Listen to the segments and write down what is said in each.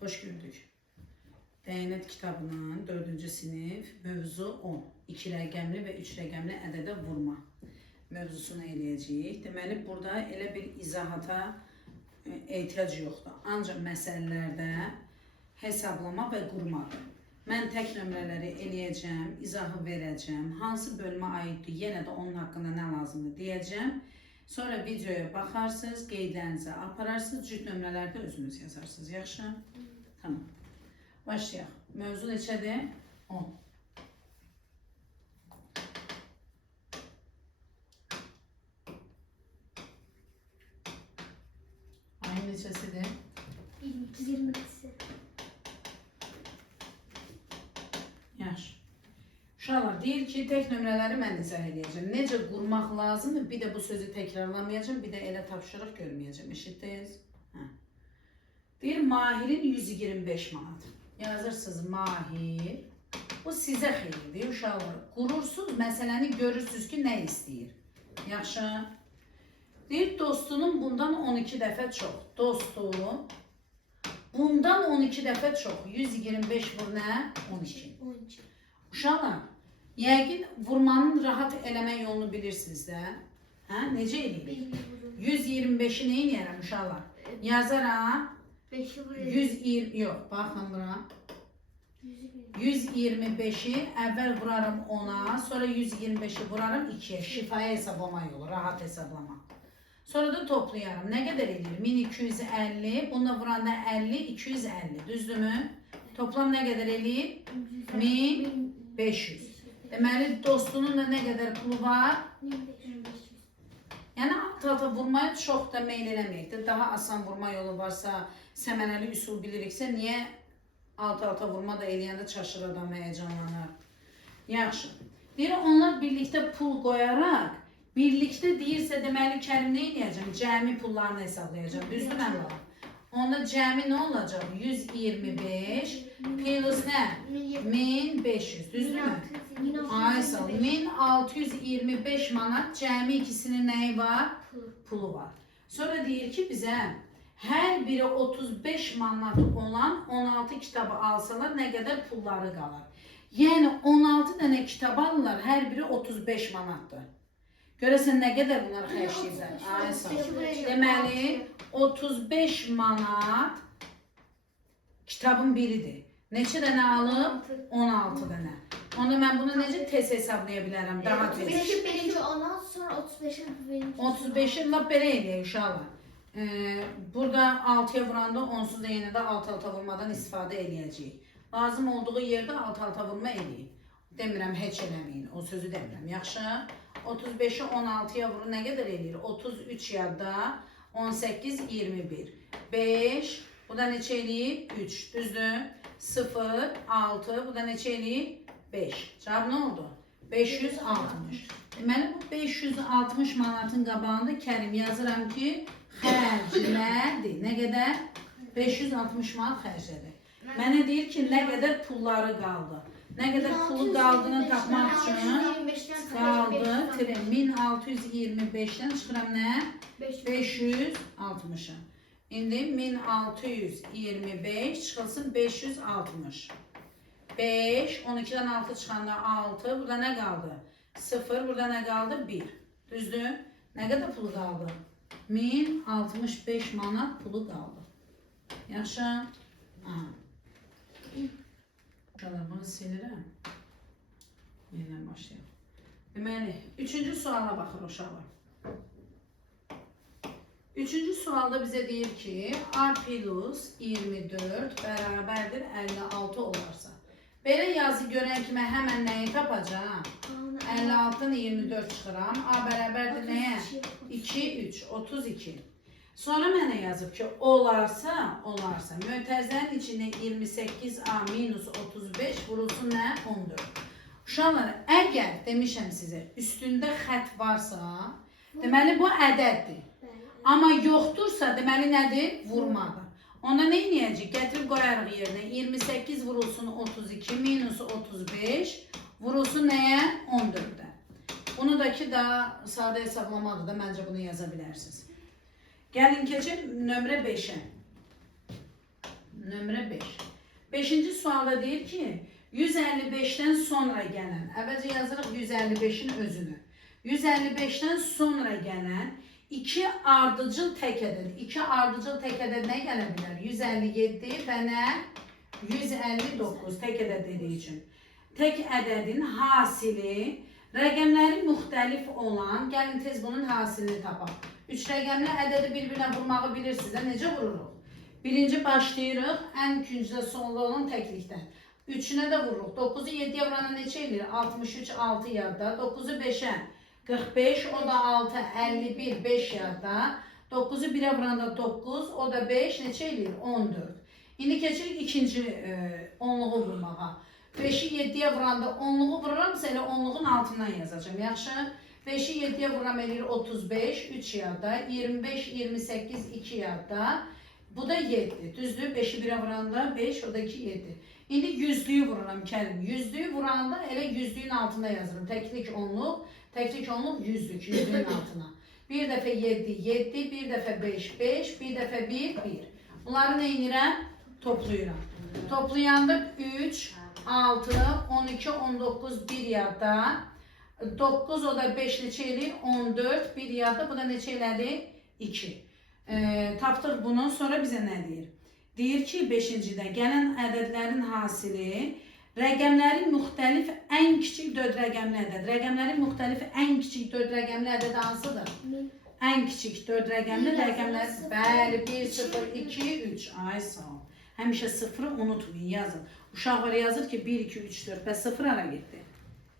Hoş gördük. Değnet kitabının 4. sinif mövzu 10. 2 rəqəmli və 3 rəqəmli ədədə vurma mövzusunu eləyəcəyik. Deməli, burada elə bir izahata ehtiyac yoxdur. Ancaq məsələlərdə hesablama və qurmadır. Mən tək nömrələri eləyəcəm, izahı verəcəm. Hansı bölümə aiddir, yenə də onun haqqında nə lazımdır deyəcəm. Sonra videoya baxarsınız, qeydlərinizi apararsınız, cüt nömrələrdə özünüz yazarsınız. Yaxşı? Tamam. Başlayaq. Mövzu neçədir? 10. Ayın neçəsidir? 22-si. Yaş. Uşaqlar deyir ki, tək nömrələri mən izah edəcəm. Necə qurmaq lazımdır? Bir də bu sözü təkrarlamayacağım, bir də elə tapşırıq görməyəcəm. Eşitdiniz? Deyir, Mahir'in 125 manat. Yazırsınız Mahir. Bu sizə xeyirdir uşaqlar. Qurursunuz, məsələni görürsünüz ki, nə istəyir. Yaxşı. Deyir, dostunun bundan 12 dəfə çox. Dostu bundan 12 dəfə çox. 125 vur nə? 12. Uşaqlar, yəqin vurmanın rahat eləmə yolunu bilirsiniz də. Necə eləyir? 125'i neyin yerəm uşaqlar? Yazaram. 120, yox, baxın bura. 125'i əvvəl vurarım 10'a, sonra 125'i vurarım 2'ye. Şifaya hesablama yolu, rahat hesablama. Sonra da toplayarım. Nə qədər edir? 1250, bunda vuranda 50, 250. Düzdürmü? Toplam nə qədər eləyir? 1500. Deməli, dostunun da nə qədər pulu var? 1500. Yəni, alt-alta vurmaya çox da meyl eləməyəkdir. Daha asan vurma yolu varsa, səmənəli üsul biliriksə, niyə alt-alta vurma da eləyəndə çaşır adam, həyəcanlanır? Yaxşı. Deyir, onlar birlikdə pul qoyaraq, birlikdə deyirsə, deməli, kəlim nə eləyəcəm? Cəmi pullarını hesablayacam. Düzdür mən var. Onda cəmi nə olacaq? 125 plus nə? 1500. Düzdürmü? Ay sağ ol. 1625 manat cəmi ikisinin nəyi var? Pulu var. Sonra deyir ki, bizə hər biri 35 manat olan 16 kitabı alsalar nə qədər pulları qalır? Yəni 16 dənə kitab alırlar, hər biri 35 manatdır. Görəsən nə qədər bunları xərcləyirlər? Ay sağ ol. Deməli 35 manat kitabın biridir. Neçə dənə alıb? 16 dənə. Onda mən bunu necə tez hesablaya bilərəm? Daha tez. Birinci 16, sonra 35'i birinci. 35'i lap belə eləyək uşaqlar. Burada 6'ya vuranda onsuz da yenə də alt-alta vurmadan istifadə eləyəcəyik. Lazım olduğu yerdə alt-alta vurma eləyin. Demirəm, heç eləməyin. O sözü demirəm. Yaxşı? 35'i 16'ya vurun nə qədər eləyir? 33 yadda, 18, 21. 5, bu da neçə eləyir? 3. Düzdür? 0, 6, bu da neçə eləyir? 5. Cavab nə oldu? 560. Deməli, bu 560 manatın qabağında Kərim yazıram ki, xərclədi. Nə qədər? 560 manat xərclədi. Mənə deyir ki, nə qədər pulları qaldı. Nə qədər pulu qaldığını tapmaq üçün qaldı. 1625'dən çıxıram nə? 560'a. İndi 1625 çıxılsın 560. 5, 12'den 6 çıxanda 6. Burada nə qaldı? 0, burada nə qaldı? 1. Düzdür? Nə qədər pulu qaldı? 1065 manat pulu qaldı. Yaxşı? Bunu silirəm. Yeniden başlayalım. Deməli, 3-cü suala baxır uşaqlar. 3-cü sualda bizə deyir ki, A plus 24 bərabərdir 56 olarsa. Belə yazı görən kimi həmən nəyi tapacağım? 56'dan 24 çıxıram. A bərabərdir nəyə? 2, 3, 32. Sonra mənə yazıb ki, olarsa, mötərizənin içində 28A minus 35 vurulsun nə? 14. Uşaqlar, əgər demişəm sizə, üstündə xət varsa, deməli bu ədəddir. Amma yoxdursa, deməli nədir? Vurmadır. Onda nə eləyəcək? Gətirib qoyarıq yerinə. 28 vurulsun 32 minus 35 vurulsun nəyə? 14'də. Bunu da ki, daha sadə hesablamadır da, məncə bunu yaza bilərsiniz. Gəlin keçək nömrə 5'ə. Nömrə 5. 5-ci sualda deyir ki, 155-dən sonra gələn, əvvəlcə yazırıq 155-in özünü. 155-dən sonra gələn 2 ardıcıl tək ədəd. 2 ardıcıl tək ədəd nə gələ bilər? 157 və nə? 159 tək ədəd dediyi üçün. Tək ədədin hasili, rəqəmləri müxtəlif olan, gəlin tez bunun hasilini tapaq. 3 rəqəmli ədədi bir-birinə vurmağı bilirsiniz. Necə vururuq? Birinci başlayırıq, ən küncdə sonda olan təklikdən. 3-ünə də vururuq. 9-u 7-yə vuranda neçə edir? 63, 6 yadda. 9-u 5-ə 45, o da 6, 51, 5 yadda. 9-u 1-ə vuranda 9, o da 5, neçə edir? 14. İndi keçirik ikinci onluğu vurmağa. 5-i 7-yə vuranda onluğu vururamsa elə onluğun altından yazacağım. Yaxşı? 5-i 7-yə vuram edir 35, 3 yadda. 25, 28, 2 yadda. Bu da 7. Düzdür? 5-i 1-ə vuranda 5, o da 2, 7. İndi yüzlüyü vururam kəlim. Yüzlüyü vuranda elə yüzlüyün altında yazırım. Təklik onluq yüzlük, yüzlüyün altına. Bir dəfə 7, 7, bir dəfə 5, 5, bir dəfə 1, 1. Bunları nə edirəm? Toplayıram. Toplayanda 3, 6, 12, 19, 1 yadda. 9, o da 5 neçə edir? 14, 1 yadda. Bu da neçə elədi? 2. Tapdıq bunu. Sonra bizə nə deyir? Deyir ki, 5-cidə gələn ədədlərin hasili, rəqəmlərin müxtəlif ən kiçik 4 rəqəmli ədəd. Rəqəmlərin müxtəlif ən kiçik 4 rəqəmli ədəd hansıdır? Ən kiçik 4 rəqəmli rəqəmlər. Bəli, 1, 0, 2, 3. Ay sağ ol. Həmişə 0-ı unutmayın, yazın. Uşaqlar yazır ki, 1, 2, 3, 4 və 0 ara getdi.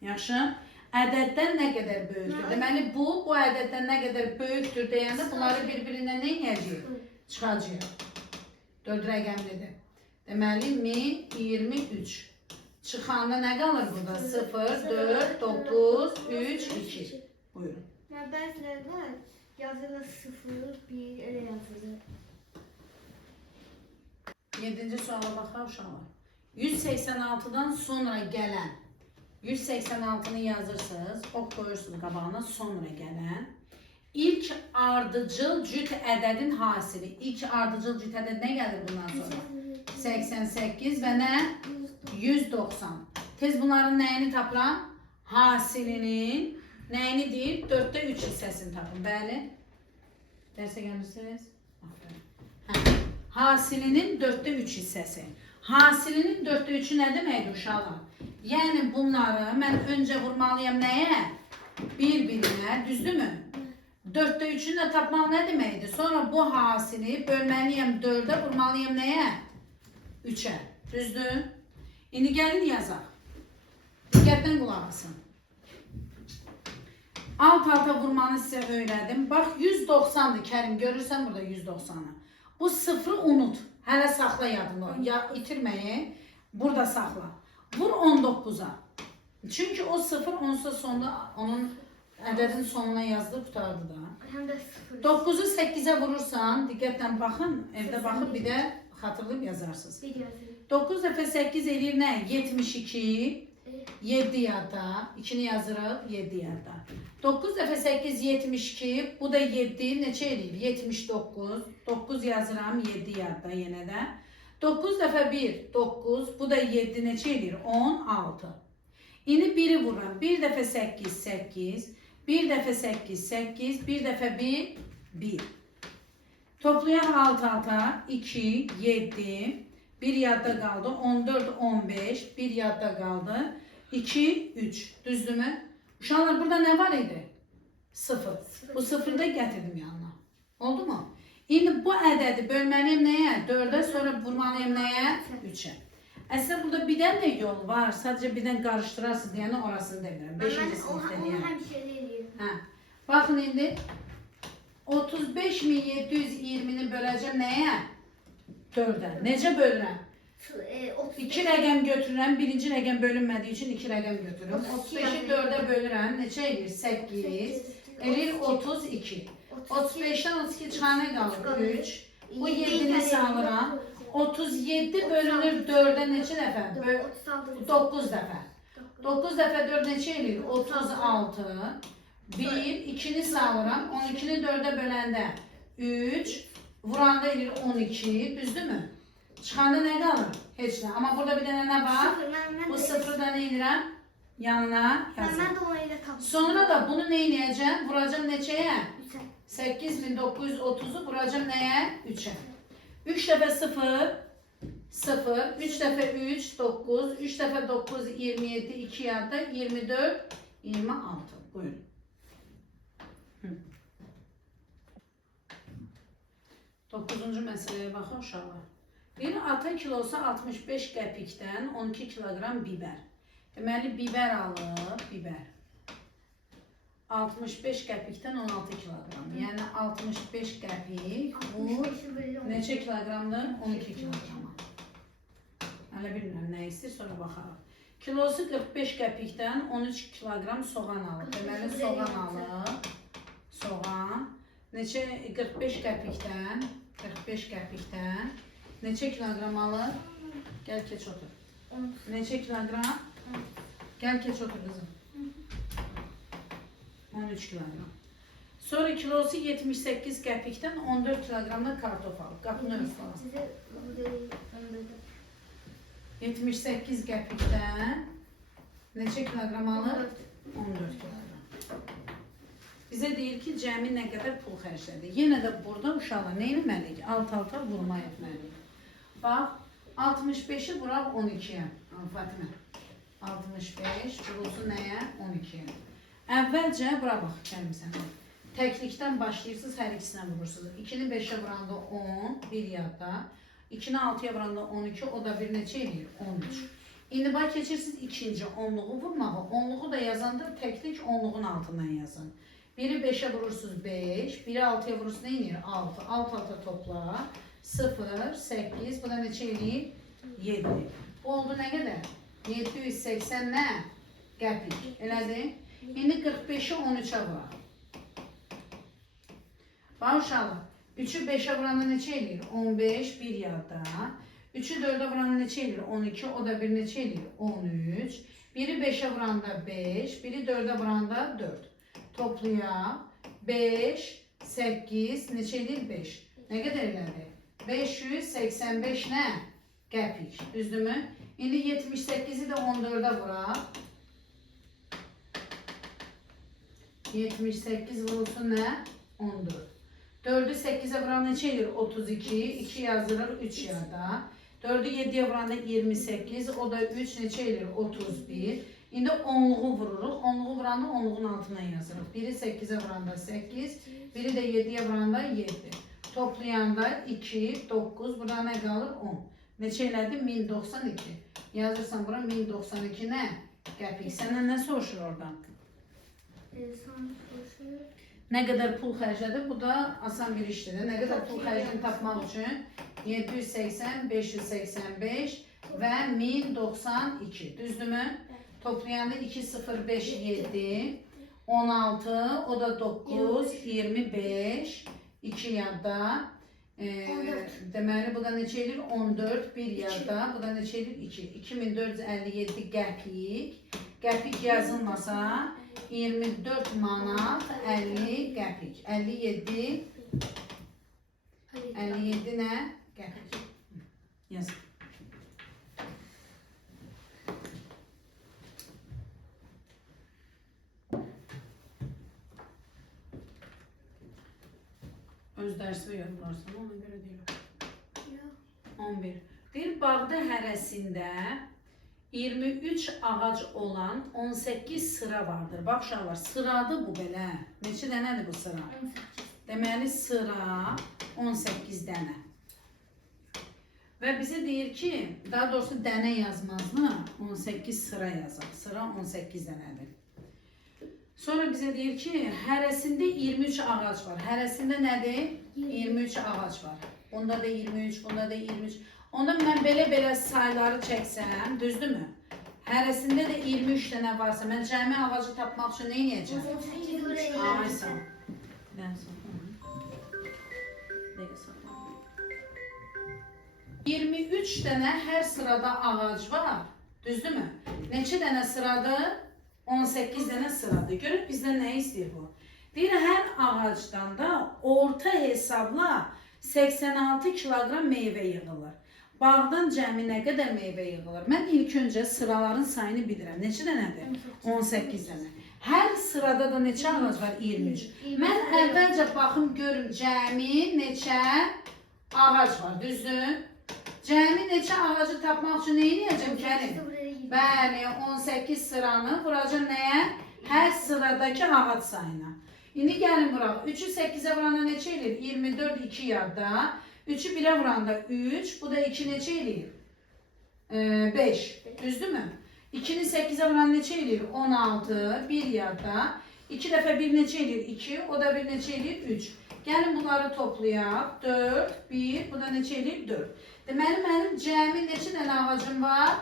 Yaxşı? Ədəddən nə qədər böyükdür? Deməli, bu ədəddən nə qədər böyükdür deyəndə bunları bir-birindən nə edəcəyik? Çıxacağıq. 4 rəqəmlidir. Deməli, 1023. Çıxanda nə qalır burada? 0, 4, 9, 3, 2. Buyurun. Bəzilərdə yazılı 0, 1 elə yazılır. 7-ci suala baxaq uşaqlar. 186-dan sonra gələn, 186-nı yazırsınız, ox qoyursunuz qabağına, sonra gələn ilk ardıcıl cüt ədədin hasili. İlk ardıcıl cüt ədəd nə gəlir bundan sonra? 88 və nə? 190. Tez bunların nəyini tapıram? Hasilinin nəyini deyir? 4'də 3 hissəsini tapın. Bəli. Dərsə gəlirsiniz? Hasilinin 4'də 3 hissəsi. Hasilinin 4'də 3'ü nə deməkdir uşaqlar? Yəni bunları mən öncə vurmalıyam nəyə? Bir-birinə, düzdürmü? 4'də 3'ünü də tapmaq nə deməkdir? Sonra bu hasili bölməliyəm 4'ə, vurmalıyam nəyə? 3'ə. Düzdür? İndi gəlin yazaq. Diqqətdən qulaq asın. Alt-alta vurmanı sizə öyrədim. Bax, 190'dır Kərim. Görürsən burada 190'ı. Bu 0'ı unut. Hələ saxla yadında. Ya itirməyi. Burada saxla. Vur 19'a. Çünki o 0 onsuz sonunda onun ədədin sonuna yazılıb qutardı da. Həm də 0. 9'u 8'e vurursan, diqqətlə baxın, evdə baxıb bir də xatırlayıb yazarsınız. 9 dəfə 8 eləyir nə? 72. 7 yadda. 2'ni yazırıq, 7 yadda. 9 dəfə 8, 72. Bu da 7. Neçə eləyir? 79. 9 yazıram, 7 yadda yenə də. 9 dəfə 1, 9. Bu da 7. Neçə eləyir? 16. İndi 1'i vururam. 1 dəfə 8, 8. 1 dəfə 8, 8. 1 dəfə 1, 1. Toplayaq alt-alta. 2, 7. 1 yadda qaldı. 14, 15. 1 yadda qaldı. 2, 3. Düzdürmü? Uşaqlar burada nə var idi? 0. Bu 0'ı da gətirdim yanına. Oldu mu? İndi bu ədədi bölməliyəm nəyə? 4'ə, sonra vurmalıyam nəyə? 3'ə. Əslində burada birdən də yol var. Sadəcə birdən qarışdırarsınız deyəni orasını demirəm. 5-ci sinifdə deyəm. Onu həmişə eləyirəm. Baxın indi 35.720'ni böləcəm nəyə? 4'ə. Necə bölürəm? 2 rəqəm götürürəm. Birinci rəqəm bölünmədiyi üçün 2 rəqəm götürürəm. 35'i 4'ə bölürəm. Neçə edir? 8. Elir 32. 35'dən 32 çıxana qalır 3. Bu 7'ni sağlıram. 37 bölünür 4'ə neçə dəfə? 9 dəfə. 9 dəfə 4 neçə edir? 36. 1, 2'ni sağlıram. 12'ni 4'ə böləndə 3. Vuranda edir 12. Düzdürmü? Çıxanda nə qalır? Heç nə. Amma burada bir dənə nə var? Sıfır. Ben Bu de sıfırı da nə edirəm? Yanına yazıram. Ben de orayla kapatacağım. Sonra da bunu nə edəcəm? Vuracam neçəyə? 3'e. 8930'u vuracam nəyə? 3'ə. 3 dəfə 0, 0, 3 dəfə 3, 9, 3 dəfə 9, 27, 2 yadda, 24, 26. Buyurun. 9-cu məsələyə baxın uşaqlar. Bir ata kilosu 65 qəpikdən 12 kiloqram bibər. Deməli, bibər alıb, bibər. 65 qəpikdən 16 kiloqram. Yəni 65 qəpik vur. Neçə kiloqramdır? 12 kiloqrama. Hələ bilmirəm nə istəyir, sonra baxarıq. Kilosu 45 qəpikdən 13 kiloqram soğan alıb. Deməli, soğan alıb. Soğan. Neçə 45 qəpikdən 45 qəpikdən neçə kiloqram alır? Gəl keç otur. Neçə kiloqram? Gəl keç otur qızım. 13 kiloqram. Sonra kilosu 78 qəpikdən 14 kiloqramda kartof alıb. Qapını ört falan. 78 qəpikdən neçə kiloqram alır? 14 kiloqram. Bizə deyir ki, cəmi nə qədər pul xərclədi. Yenə də burada uşaqlar nə etməliyik? Alt-alta vurma etməliyik. Bax, 65-i vuraq 12-yə. Fatimə. 65 vurulsun nəyə? 12-yə. Əvvəlcə, bura bax, gəlmişsən. Təklikdən başlayırsınız, hər ikisinə vurursunuz. 2-ni 5-ə vuranda 10, bir yadda. 2-ni 6-ya vuranda 12, o da bir neçə edir? 13. İndi bax, keçirsiniz ikinci onluğu vurmağı. Onluğu da yazanda təklik onluğun altından yazın. Biri 5'e vurursunuz 5, biri 6'ya vurursunuz ne inir? 6. Alt alta topla. 0, 8, bu da neçə eləyir? 7. Bu oldu nə qədər? 780 nə? Qəpik. Elədir? İndi 45'i 13'e vuraq. Bax uşaqlar. 3'ü 5'e vuranda neçə eləyir? 15, bir yadda. 3'ü 4'e vuranda neçə eləyir? 12, o da bir neçə eləyir? 13. Biri 5'e vuranda 5, biri 4'e vuranda 4. Toplayaq. 5, 8, neçə edir? 5. Nə qədər elədi? 585 nə? Qəpik. Düzdürmü? İndi 78'i də 14'ə vuraq. 78 vurulsun nə? 14. 4'ü 8'e vuran neçə edir? 32. 2 yazılır 3 yada. 4'ü 7'ye vuranda 28. O da 3 neçə edir? 31. İndi onluğu vururuq. Onluğu vuranda onluğun altına yazırıq. Biri 8'e vuranda 8. Biri de 7'ye vuranda 7. Toplayanda 2, 9. Burada nə qalır? 10. Neçə elədi? 1092. Yazırsan bura 1092 nə? Qəpik. Səndən nə soruşur oradan? Nə qədər pul xərclədi? Bu da asan bir işdir. Nə qədər pul xərclədiyini tapmaq üçün 780, 585 və 1092. Düzdürmü? Toplayanda 2, 0, 5, 7, 16, o da 9, 25, 2 yadda. Deməli, bu da neçə edir? 14, 1 yadda. Bu da neçə edir? 2. 2457 qəpik. Qəpik yazılmasa 24 manat 50 qəpik. 57 nə? Qəpik. Yazın. Öz dərsini yorumlarsan, ona görə deyirəm. 11. Bir bağda hərəsində 23 ağac olan 18 sıra vardır. Bax uşaqlar, sıradır bu belə. Neçə dənədir bu sıra? 18. Deməli sıra 18 dənə. Və bizə deyir ki, daha doğrusu dənə yazmazmı? 18 sıra yazaq. Sıra 18 dənədir. Sonra bizə deyir ki, hərəsində 23 ağac var. Hərəsində nədir? 23 ağac var. Bunda da 23, bunda da 23. Onda mən belə sayıları çəksəm, düzdürmü? Hərəsində də 23 dənə varsa, mən cəmi ağacı tapmaq üçün nə edəcəm? 18 buraya. Ay sağ ol. Dəqiq sağ ol. 23 dənə hər sırada ağac var. Düzdürmü? Neçə dənə sıradır? 18 dənə sıradır. Görün bizdən nə istəyir bu? Deyir, hər ağacdan da orta hesabla 86 kiloqram meyvə yığılır. Bağdan cəmi nə qədər meyvə yığılır? Mən ilk öncə sıraların sayını bilirəm. Neçə dənədir? 18 dənə. Hər sırada da neçə ağac var? 23. Mən əvvəlcə baxım görüm cəmi neçə ağac var, düzdür? Cəmi neçə ağacı tapmaq üçün nə edəcəm Kərim? Bəli, 18 sıranı vuracam nəyə? Hər sıradakı ağac sayına. İndi gəlin bura. 3'ü 8'e vuranda neçə eləyir? 24, 2 yadda. 3'ü 1'e vuranda 3. Bu da 2 neçə eləyir? 5. Düzdür mü? 2'ni 8'e vuranda neçə eləyir? 16. 1 yadda. 2 dəfə 1 neçə eləyir? 2. O da 1 neçə eləyir? 3. Gəlin bunları toplayaq. 4, 1. Bu da neçə eləyir? 4. Deməli, mənim cəmi neçə dənə ağacım var?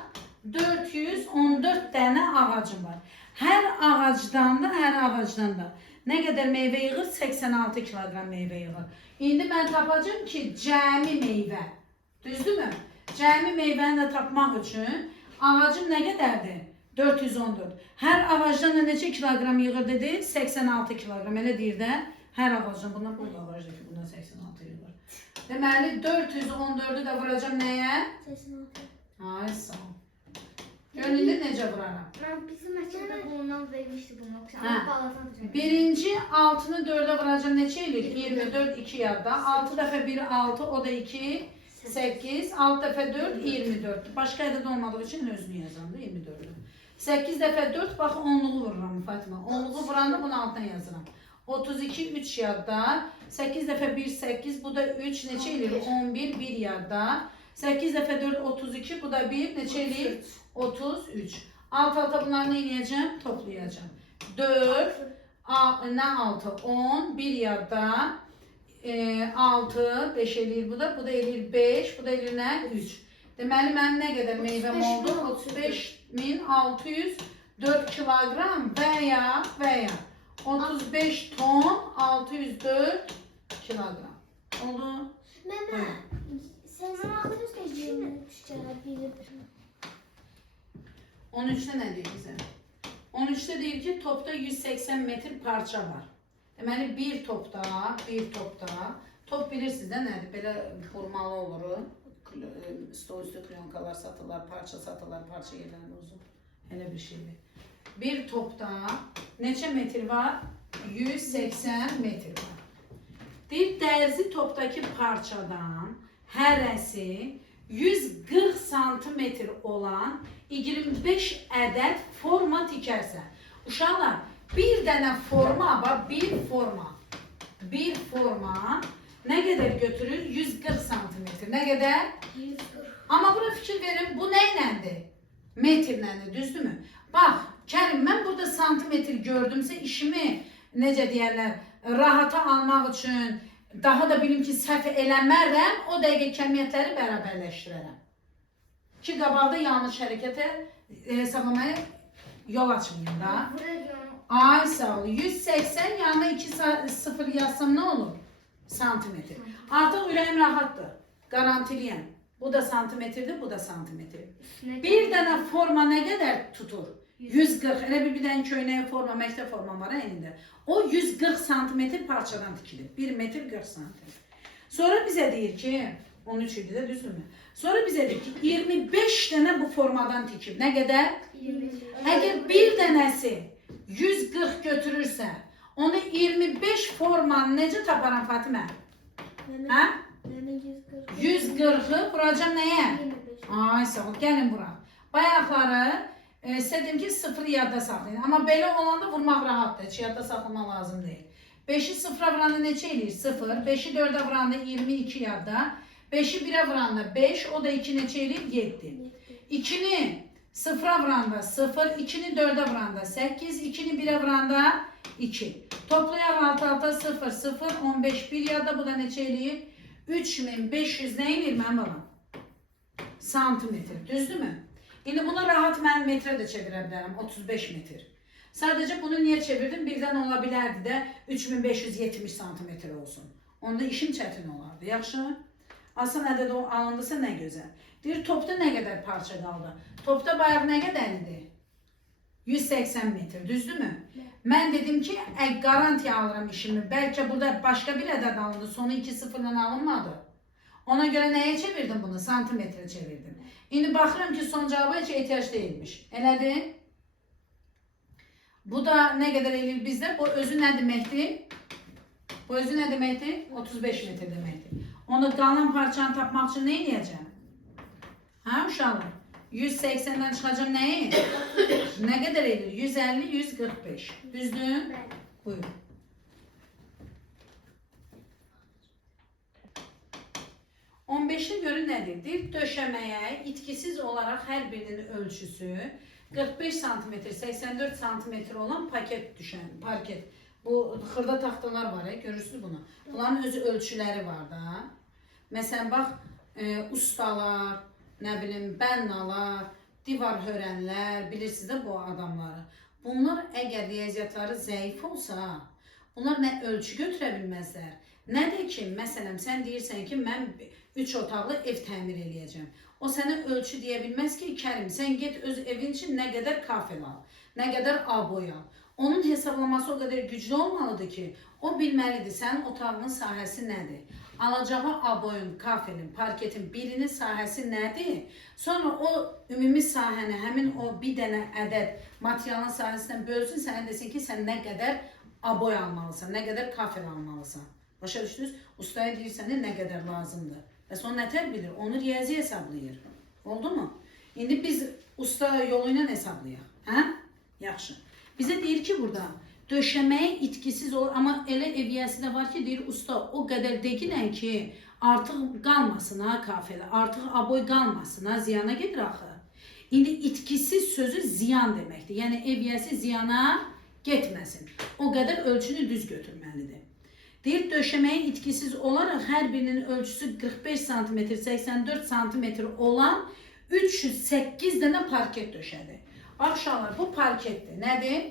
414 dənə ağacım var. Hər ağacdan da nə qədər meyvə yığır? 86 kilogram meyvə yığır. İndi mən tapacağım ki, cəmi meyvə. Düzdürmü? Cəmi meyvəni də tapmaq üçün ağacım nə qədərdir? 414. Hər ağacdan da neçə kilogram yığır dedi? 86 kilogram. Elə deyir də, hər ağacdan. Bundan bu ağacdır ki, bundan 86 yığır. Deməli, 414'ü də vuracağım nəyə? 86. Ay, sağ ol. Gönlünde necə vuraram? Ben bizim məktəbdə bundan vermişdi bunu. Ama bağlasam düzəldim. Birinci 6'nı 4'e vuracağım neçə eləyir? 24, 2 yadda. 6 dəfə 1, 6, o da 2, 8. 6 dəfə 4, 24. Başqa yerdə olmadığı üçün özünü yazıram da 24'ü. 8 dəfə 4, bax 10'luğu vururam Fatıma. 10'luğu vuranda bunu altına yazıram. 32, 3 yadda. 8 dəfə 1, 8. Bu da 3 neçə eləyir? 11, 1 yadda. 8 dəfə 4, 32. Bu da 1 neçə eləyir? 33. Alt-alta bunları ne eləyəcəm? Toplayacağım. 4, nə 6? 10, 1 yadda. 6, 5 eləyir bu da. Bu da eləyir 5, bu da eləyir nə? 3. Deməli, mənim nə qədər meyvəm oldu? 35.604 kilogram və ya 35 ton 604 kilogram. Oldu? Meme, sen bana atıyorsun ki 13'te ne diyor bize? 13'te diyor ki topta 180 metre parça var. Deməli bir topta, top bilirsiniz də nədir? Belə formalı olur. Stol üstü kliyonkalar satırlar, parça satırlar, parça yerlərində uzun. Elə bir şeydir. Bir topta neçə metr var? 180 metr var. Deyir, dərzi topdaki parçadan hərəsi 140 santimetr olan 25 ədəd forma tikərsə. Uşaqlar, bir dənə forma, bir forma nə qədər götürür? 140 santimetr. Nə qədər? 140. Amma buna fikir verin, bu nə iləndir? Metrləndir, düzdürmü? Bax, Kərim, mən burada santimetr gördümsə işimi, necə deyərlər, rahata almaq üçün, daha da bilim ki, səhv eləmərəm, o dəqiqə kəmiyyətləri bərabərləşdirərəm. Ki, qabaqda yanlış hərəkətə hesablamaya yol açmayın da. Ay, sağ ol. 180 yanına 2 0 yazsam nə olur? Santimetr. Artıq ürəyim rahatdır. Garantiliyəm. Bu da santimetrdir, bu da santimetrdir. Bir dənə forma nə qədər tutur? 140. Elə bir dənə köynəyə forma, məktəb forma var əlində. O 140 santimetr parçadan tikilir. 1 metr 40 santimetr. Sonra bizə deyir ki, 13 idi də, düzdürmü? Sonra bizə deyir ki, 25 dənə bu formadan tikib. Nə qədər? 25. Əgər bir dənəsi 140 götürürsə, onda 25 formanı necə taparam Fatimə? Hə? 140'ı vuracağım nəyə? 25. Ay sağ ol, gəlin bura. Bayaqları istədim ki 0'ı yadda saxlayın. Amma belə olanda vurmaq rahatdır. Heç yadda saxlamaq lazım deyil. 5'i 0'a vuranda neçə eləyir? 0. 5'i 4'ə vuranda 22 yadda. 5'i 1'ə vuranda 5. O da 2 neçə eləyir? 7. 2'ni 0'a vuranda 0. 2'ni 4'ə vuranda 8. 2'ni 1'ə vuranda 2. Toplayaq alt-alta 0, 0, 15, 1 yadda. Bu da neçə eləyir? 3500 nə eləyir mənim balam? Santimetr. Düzdürmü? İndi bunu rahat mən metrə də çevirə bilərəm. 35 metr. Sadəcə bunu niyə çevirdim? Birdən ola bilərdi də 3570 santimetr olsun. Onda işim çətin olardı. Yaxşı? Asan ədəd alındısa nə gözəl. Deyir, topda nə qədər parça qaldı? Topda bayaq nə qədər idi? 180 metr. Düzdürmü? Mən dedim ki, garantiya alıram işimi. Bəlkə burada başqa bir ədəd alındı. Sonu 2 0'dan alınmadı. Ona göre neye çevirdim bunu? Santimetre çevirdim. İndi baxıram ki son cavaba heç ehtiyac değilmiş. Elədir? Bu da ne kadar eləyir bizdə? Bu özü ne deməkdir? Bu özü ne deməkdir? 35 metr deməkdir. Onu qalan parçanı tapmaq üçün ne edəcəm? Ha uşaqlar? 180'den çıxacam nəyi? Ne kadar eləyir? 150, 145. Düzdür? Buyurun. %15'e göre nedir? Deyir, döşəməyə itkisiz olarak her birinin ölçüsü 45 cm, 84 cm olan paket düşen parket. Bu xırda taxtalar var, görürsünüz bunu. Bunların özü ölçüleri var da. Mesela bak, ustalar, ne bileyim bennalar, divar hörənlər, bilirsiniz de bu adamları. Bunlar eğer riyaziyyatları zayıf olsa, bunlar ne ölçü götürə bilməzlər. Nə de ki, məsələn, sən deyirsən ki, mən 3 otaqlı ev təmir eləyəcəm. O sənə ölçü deyə bilməz ki, Kərim, sən get öz evin için nə qədər kafel al, nə qədər aboy al. Onun hesablaması o kadar güclü olmalıdır ki, o bilməlidir sənin otağının sahəsi nədir? Alacağı aboyun, kafelin, parketin birinin sahəsi nədir? Sonra o ümumi sahəni, həmin o bir dənə ədəd materialın sahəsindən bölsün, sənə desin ki, sən nə qədər aboy almalısan, nə qədər kafel almalısan. Başa düşdünüz? Ustaya deyirsən nə qədər lazımdır. Və sonra nətər bilir? Onu riyazi hesablayır. Oldu mu? İndi biz usta yolu ilə hesablayaq. Hə? Yaxşı. Bizə deyir ki, burada döşəməyə itkisiz olur. Amma elə eviyyəsi də var ki, deyir usta o qədər deginən ki, artıq qalmasın ha kafələ, artıq aboy qalmasın ha, ziyana gedir axı. İndi itkisiz sözü ziyan deməkdir. Yəni eviyyəsi ziyana getməsin. O qədər ölçünü düz götürməlidir. Deyir, döşəməyə itkisiz olaraq hər birinin ölçüsü 45 cm, 84 cm olan 308 dənə parket döşədir. Bax uşaqlar, bu parketdir. Nədir?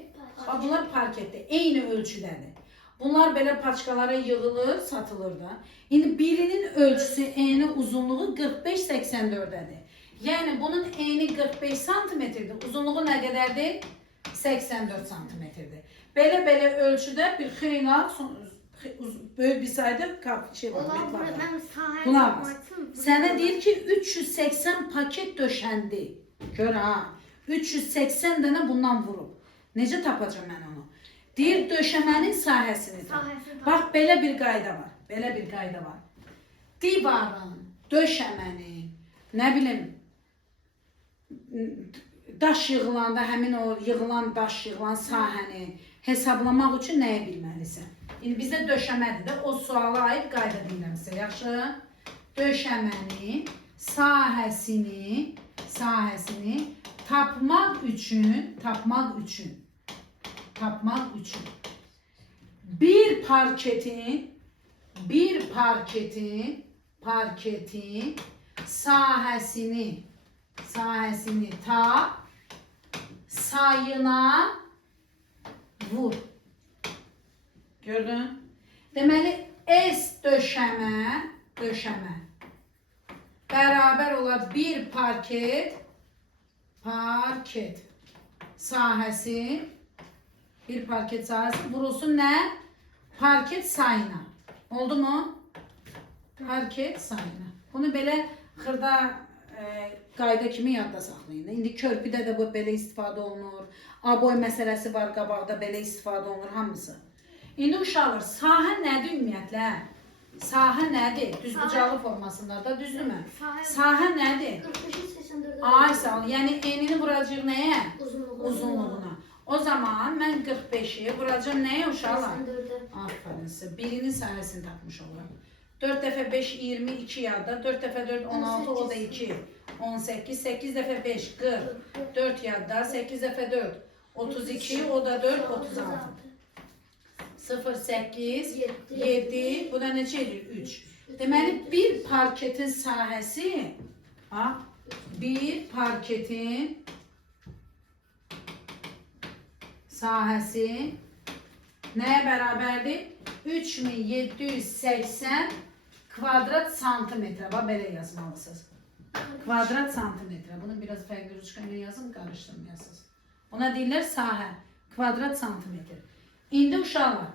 Bax, bunlar parketdir. Eyni ölçüdədir. Bunlar belə paçkalara yığılır, satılır da. İndi birinin ölçüsü, eyni uzunluğu 45-84'dədir. Yəni bunun eyni 45 cm-dir. Uzunluğu nə qədərdir? 84 cm-dir. Belə ölçüdə bir xeyla böyük bir sayıda şey var. Qulaq as. Sənə deyir ki, 380 paket döşəndi. Gör ha. 380 dənə bundan vurub. Necə tapacağım mən onu? Deyir, döşəmənin sahəsini tap. Bax, belə bir qayda var. Belə bir qayda var. Divarın, döşəmənin, nə bilim, daş yığılanda, həmin o yığılan daş, yığılan sahəni hesablamaq üçün nəyə bilməlisən? İndi bizdə döşəmədir də, o suala aid qayda deyirəm sizə, yaxşı? Döşəmənin sahəsini tapmaq üçün bir parketin sahəsini tap, sayına vur. Gördün? Deməli, S döşəmə bərabər olar bir parket sahəsi vurulsun nə? Parket sayına. Oldu mu? Parket sayına. Bunu belə xırda qayda kimi yadda saxlayın. İndi körpüdə də bu belə istifadə olunur. Aboy məsələsi var, qabaqda belə istifadə olunur, hamısı. İndi uşaqlar, sahə nədir ümumiyyətlə? Sahə nədir? Düzbucaqlı formasında da, düzdürmü? Sahə nədir? 45-84. Ay sağ ol. Yəni enini vuracaq nəyə? Uzunluğuna. O zaman mən 45'i vuracağım nəyə uşaqlar? 84'e. Aferin sizə. Birinin sahəsini tapmış olurum. 4 dəfə 5 22 yadda. 4 dəfə 4 16 o da 2. 18. 8 dəfə 5 40. 4 yadda. 8 dəfə 4 32 o da 4 36. 0 8 7 bu da neçə edir? 3. Deməli bir parketin sahəsi nəyə bərabərdir? 3780 kvadrat santimetre. Bax belə yazmalısınız. Kvadrat santimetre. Bunu biraz fərqli rüçkayla yazın, qarışdırmayasınız. Ona deyirlər sahə. Kvadrat santimetre. İndi uşaqlar,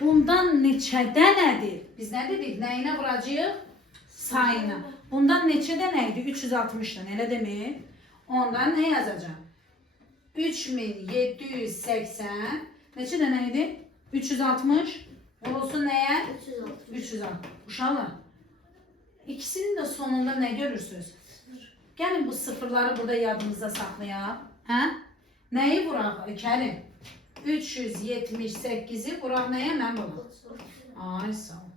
bundan neçə dənədir? Biz nə dedik? Nəyinə vuracağıq? sayına. Bundan neçə dənə idi? 360-dan, elə demir? Ondan nə yazacağım? 3780 neçə dənə idi? 360 vurulsun nəyə? 360. Uşaqlar, ikisinin də sonunda nə görürsünüz? Gəlin bu sıfırları burada yadımızda saxlayaq. Hə? Nəyi vuraq Kərim? 378-i vuraq nəyə mən buna? Ay sağ ol.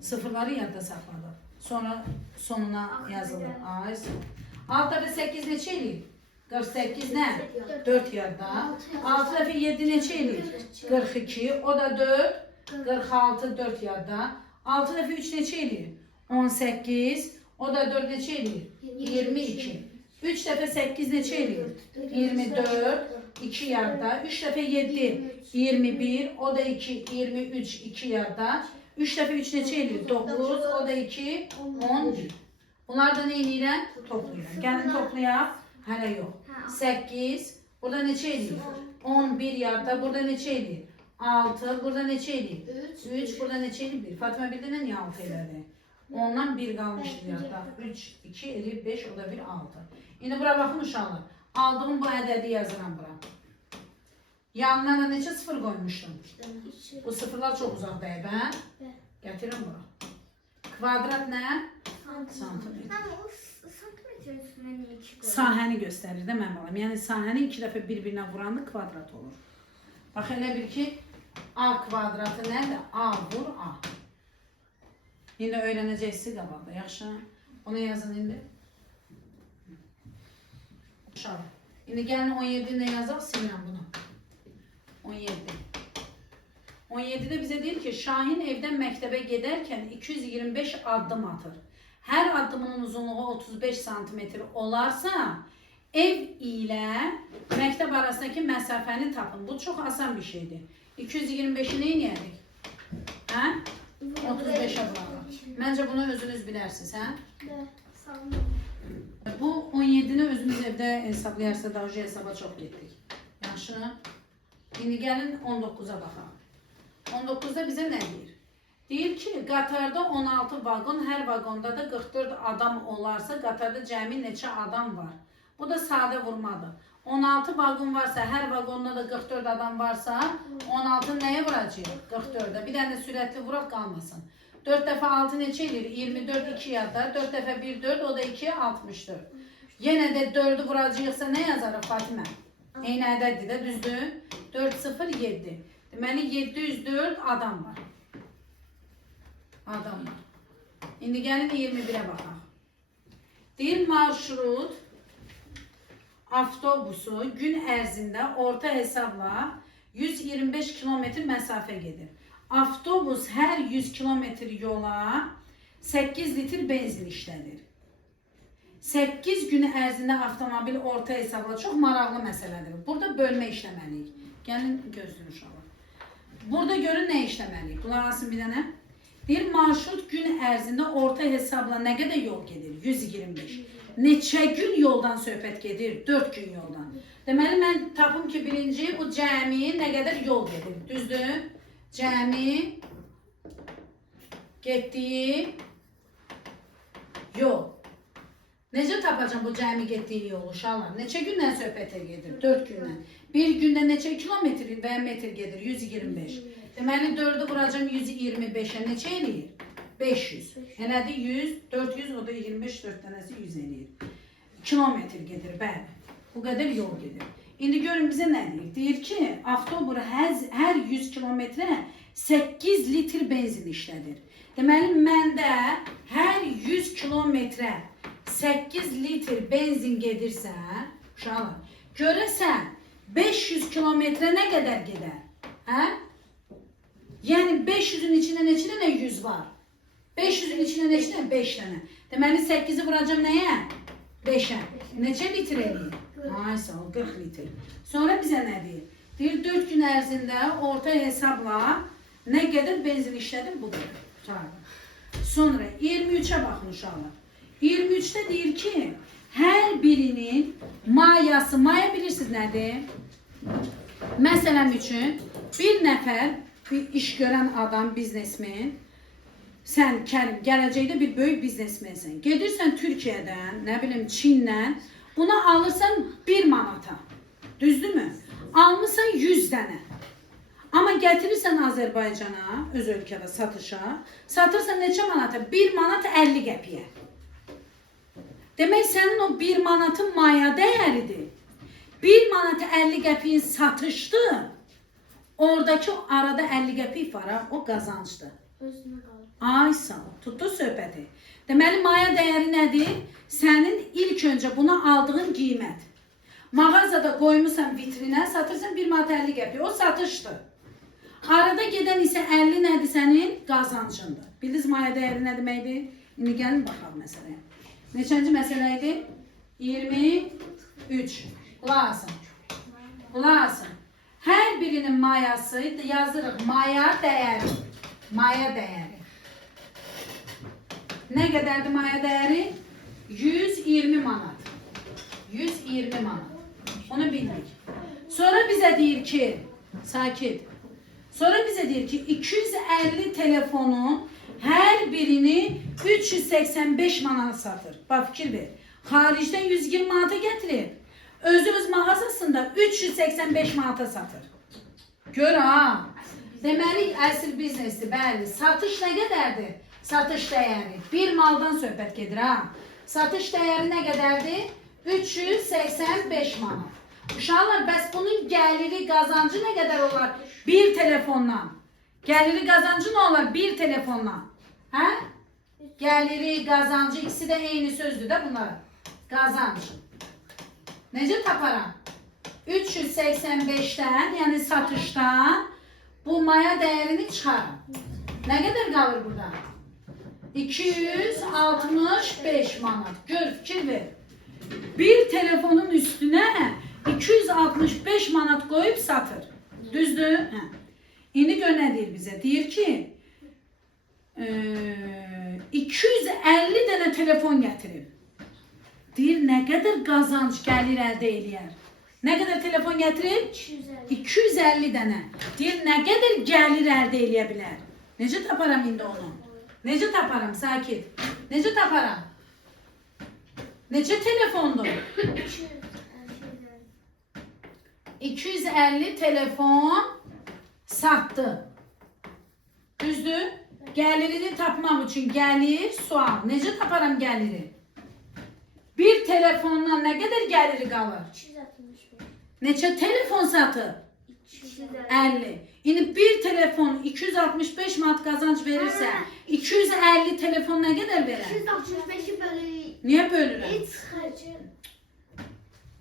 Sıfırları yadda saxladıq. Sonra sonuna yazılır. Ay sağ ol. 6 dəfə 8 neçə eləyir? 48 nə? 4 yadda. 6 dəfə 7 neçə eləyir? 42. O da 4. 46 4 yadda. 6 dəfə 3 neçə eləyir? 18. O da 4 neçə eləyir? 22. 3 dəfə 8 neçə eləyir? 24. 2 yadda. 3 dəfə 7 21. O da 2 23 2 yadda. 3 dəfə 3 neçə eləyir? 9. O da 2 11. Bunlar da nə eləyirəm? Toplayıram. Gəlin toplayaq. Hələ yox. 8. Burada neçə eləyir? 11 yadda. Burada neçə eləyir? 6. Burada neçə eləyir? 3. Burada neçə eləyir? Fatıma bir dənə niyə 6 elədi? Ondan 1 qalmışdı yadda. 3, 2 eləyir 5. O da 1, 6. İndi bura baxın uşaqlar. Aldığım bu ədədi yazıram bura. Yanına da neçə sıfır qoymuşdum? Bu sıfırlar çox uzaqdayıb, hə? Gətirin bura. Kvadrat nə? Santimetr. Santimetrin üstüne niye çıkıyor? Sahəni göstərir də mən balam. Yəni sahəni 2 dəfə bir-birinə vuranda kvadrat olur. Bax elə bil ki A kvadratı nədir? A vur A. İndi öyrənəcəksiniz qabaqda, yaxşı? Ona yazın indi. Uşaq. İndi gəlin 17-ni də yazaq, silməm bunu. 17. 17-də bizə deyir ki, Şahin evdən məktəbə gedərkən 225 addım atır. Hər addımının uzunluğu 35 cm olarsa, ev ilə məktəb arasındakı məsafəni tapın. Bu çox asan bir şeydir. 225-i nə edək? Hə? 35'e bırakın. Məncə bunu özünüz bilərsiniz, hə? Bu 17-ni özünüz evdə hesablayarsa da hesaba çox getdik. Yaxşı. İndi gəlin 19-a baxaq. 19-da bizə nə deyir? Deyir ki, qatarda 16 vaqon, hər vaqonda da 44 adam olarsa, qatarda cəmi neçə adam var? Bu da sadə vurmadır. 16 vaqon varsa, hər vaqonda da 44 adam varsa, 16 nəyə vuracaq? 44-də. Bir dənə sürətli vuraq qalmasın. 4 dəfə 6 neçə edir? 24, 2 yadda. 4 dəfə 1, 4, o da 2, 64. Yenə də 4-ü vuracaqsa nə yazarıq Fatimə? Eyni ədəddir də, düzdür? 4, 0, 7. Deməli, 704 adam var. Adam var. İndi gəlin 21-ə baxaq. Deyir, marşrut avtobusu gün ərzində orta hesabla 125 kilometr məsafə gedir. Avtobus hər 100 kilometr yola 8 litr benzin işlədir. 8 gün ərzində avtomobil orta hesabla çox maraqlı məsələdir. Burada bölmə işləməliyik. Gəlin gözləyin uşaqlar. Burada görün nə işləməliyik. Qulaq asın bir dənə. Bir marşrut gün ərzində orta hesabla nə qədər yol gedir? 125. Neçə gün yoldan söhbət gedir? 4 gün yoldan. Deməli, mən tapım ki, birinci bu cəmi nə qədər yol gedir? Düzdür? Cəmi getdiyi yol. Necə tapacağım bu cəmi getdiyi yolu uşaqlar? Neçə gündən söhbətə gedir? 4 gündən. Bir gündə neçə kilometr və ya metr gedir? 125. Deməli 4'ü vuracağım 125'e neçə eləyir? 500. Elədi 100, 400, o da 25, 4 dənəsi 100 eləyir. Kilometr gedir, bəli. Bu qədər yol gedir. İndi görün bizə nə deyir? Deyir ki, avtobus hər 100 kilometrə 8 litr benzin işlədir. Deməli, məndə hər 100 kilometrə 8 litr benzin gedirsə, uşaqlar, görəsən 500 kilometrə nə qədər gedər? Hə? Yəni 500'ün içində neçə dənə 100 var? 500'ün içində neçə dənə? 5 dənə. Deməli 8'i vuracağım nəyə? 5'ə. Neçə litr eləyir? Ay sağ ol, 40 litr. Sonra bizə nə deyir? Deyir 4 gün ərzində orta hesabla nə qədər benzin işlədir? Bu qədər. Sonra 23'ə baxın uşaqlar. 23'də deyir ki, hər birinin mayası, maya bilirsiniz nədir? Məsələn üçün bir nəfər, bir iş görən adam, biznesmen Sən Kərim gələcəkdə bir böyük biznesmensən. Gedirsən Türkiyədən, nə bilim Çindən, bunu alırsan 1 manata. Düzdürmü? Almısan 100 dənə. Amma gətirirsən Azərbaycana, öz ölkədə satışa, satırsan neçə manata? 1 manat 50 qəpiyə. Demək sənin o 1 manatın maya dəyəridir. 1 manat 50 qəpiyin satışdır. Oradakı arada 50 qəpik var ha, o qazancdır. Özünə qalır. Ay sağ ol, tutdu söhbəti. Deməli maya dəyəri nədir? Sənin ilk öncə buna aldığın qiymət. Mağazada qoymusan vitrinə, satırsan 1 manat 50 qəpik, o satışdır. Arada gedən isə 50 nədir sənin? Qazancındır. Bildiniz maya dəyəri nə deməkdir? İndi gəlin baxaq məsələyə. Neçənci məsələ idi? 23. Qulaq asın. Qulaq asın. Hər birinin mayası yazırıq. Maya dəyəri. Maya dəyəri. Nə qədərdir maya dəyəri? 120 manat. 120 manat. Onu bildik. Sonra bizə deyir ki, sakit. Sonra bizə deyir ki, 250 telefonun hər birini 385 manat satır. Bax fikir ver. Xaricdən 120 manata gətirir. Özü öz mağazasında 385 manata satır. Gör ha. Deməli əsl biznesdir, bəli. Satış nə qədərdir? Satış dəyəri. Bir maldan söhbət gedir ha. Satış dəyəri nə qədərdir? 385 manat. Uşaqlar, bəs bunun gəliri, qazancı nə qədər olar? Bir telefondan. Gəliri, qazancı nə olar? Bir telefondan. Hə? Gəliri, qazancı, ikisi də eyni sözdür də bunlar. Qazanc. Necə taparam? 385'dən, yəni satışdan bu maya dəyərini çıxarım. Nə qədər qalır burada? 265 manat. Gör, fikir ver. Bir telefonun üstünə 265 manat qoyub satır. Düzdür? Hə. İndi gör nə deyir bizə? Deyir ki 250 dənə telefon gətirib. Deyir nə qədər qazanc gəlir əldə eləyər. Nə qədər telefon gətirib? 250 dənə. Deyir nə qədər gəlir əldə eləyə bilər. Necə taparam indi onu? Necə taparam? Sakit. Necə taparam? Neçə telefondur? 250 telefon sattı. Düzdür? Gəlirini tapmaq üçün gəlir, sual. Necə taparam gəliri? Bir telefondan nə qədər gəliri qalır? 265. Neçə telefon satır? 50. İndi bir telefon 265 manat qazanc verirsə, 250 telefon nə qədər verər? 265'i bölü. Niyə bölürəm? Hiç xərci.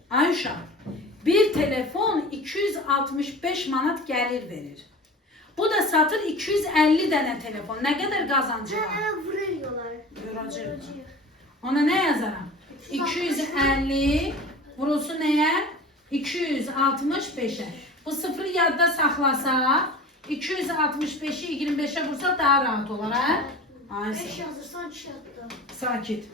Ayşə, bir telefon 265 manat gəlir verir. Bu da satır 250 dənə telefon. Nə qədər qazancı var? Vuruyorlar. Görəcəyik. Ona nə yazaram? 250 vurulsun nəyə? 265'e. Bu sıfırı yadda saxlasaq, 265'i 25'e vursaq daha rahat olar, hə? 5 yazırsan 2 yazdı. Sakit.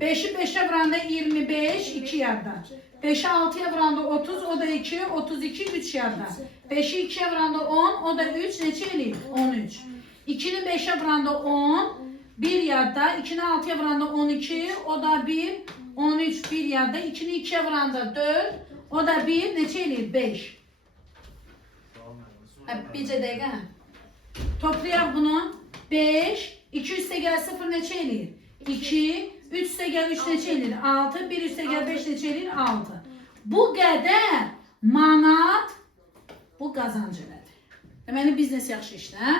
5'i 5'e vuranda 25, 2 yadda. 5'i 6'ya vuranda 30, o da 2, 32, 3 yadda. 5'i 2'ye vuranda 10, o da 3, neçə eləyir? 13. 2'ni 5'e vuranda 10, 1 yadda. 2'ni 6'ya vuranda 12, o da 1, 13, 1 yadda. 2'ni 2'ye vuranda 4, o da 1, neçə eləyir? 5. Bircə dəqiqə. Toplayaq bunu. 5, 2 üstə gəl 0 neçə eləyir? 2, 3 üstə gəl 3 neçə eləyir? 6, 1 üstə gəl 5 neçə eləyir? 6. Bu qədər manat bu qazancı elədir. Deməli biznes yaxşı işlə, hə?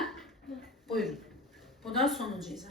Buyurun. Bu da sonuncu izah.